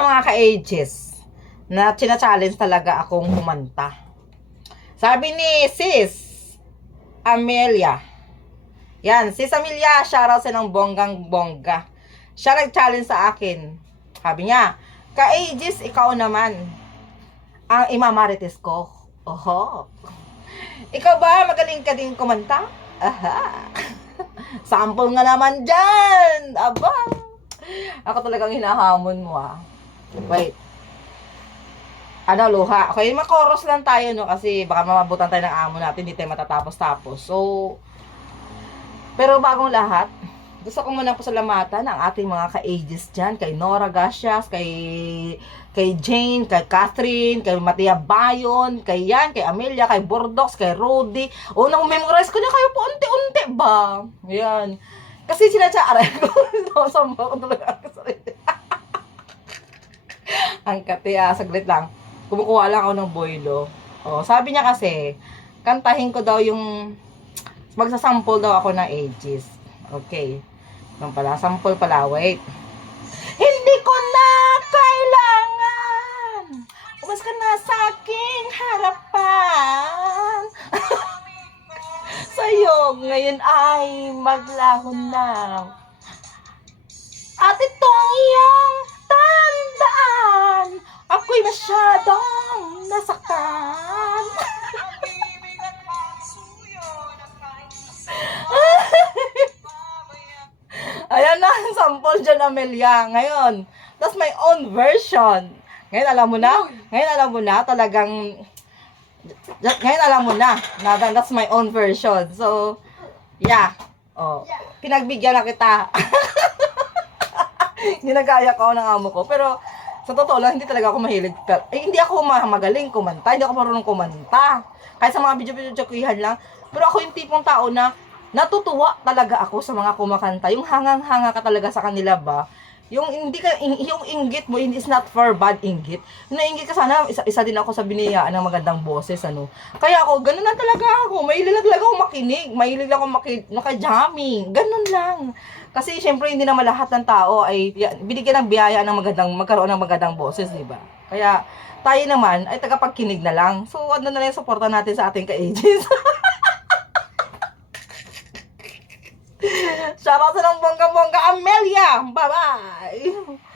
sa mga ka-ages na china-challenge talaga akong humanta. Sabi ni Sis Amelia. Yan, Sis Amelia, shoutout sa ng bonggang bongga. Siya nag-challenge sa akin. Sabi niya, ka-ages, ikaw naman ang imamarites ko. Oho. Ikaw ba, magaling ka din kumanta? Aha. Sample nga naman dyan. Aba. Ako talagang hinahamon mo ah. Wait. Ano, luha. Okay, makoros lang tayo, no? Kasi baka mamabutan tayo ng amo natin, hindi tayo matatapos-tapos. So, pero bagong lahat, gusto ko muna pasalamatan ang ating mga ka-ages dyan, kay Nora Gasias, kay kay Jane, kay Catherine, kay Matia Bayon, kay Yan, kay Amelia, kay Bordox, kay Rudy. O, nang memorize ko na kayo po unti-unti ba? Yan. Kasi aray ko, nasamba ko talaga sarili. Ang kati, ah, saglit lang. Kumukuha lang ako ng boilo. O, sabi niya kasi, kantahin ko daw yung, magsasample daw ako ng ages. Okay. Nung pala, sample pala, wait. Hindi ko na kailangan. Umas ka na sa aking harapan. Sa'yo ngayon ay maglaho na. At itong masyadong nasaktan. Ayan na, ang sample dyan, Amelia. Ngayon, that's my own version. Ngayon, alam mo na? Ngayon, alam mo na, talagang, ngayon, alam mo na, na that- that's my own version. So, yeah. Oh, pinagbigyan na kita. Ginagaya ko ng amo ko. Pero, sa totoo lang, hindi talaga ako mahilig. ka- Eh, hindi ako ma- magaling kumanta. Hindi ako marunong kumanta. Kahit sa mga video-video lang. Pero ako yung tipong tao na natutuwa talaga ako sa mga kumakanta. Yung hangang-hanga ka talaga sa kanila ba? Yung hindi ka in- yung inggit mo is not for bad inggit. Nainggit ka sana isa, isa din ako sa biniyaan ng magandang boses ano. Kaya ako ganun lang talaga ako. Mahilig ako makinig. Mahilig ako maki, naka-jamming. Ganun lang. Kasi syempre hindi naman lahat ng tao ay ya- binigyan ng biyaya ng magandang magkaroon ng magandang boses, di ba? Kaya tayo naman ay tagapagkinig na lang. So ano na lang suporta natin sa ating ka-ages. Shoutout sa ng bongga-bongga Amelia! Bye-bye!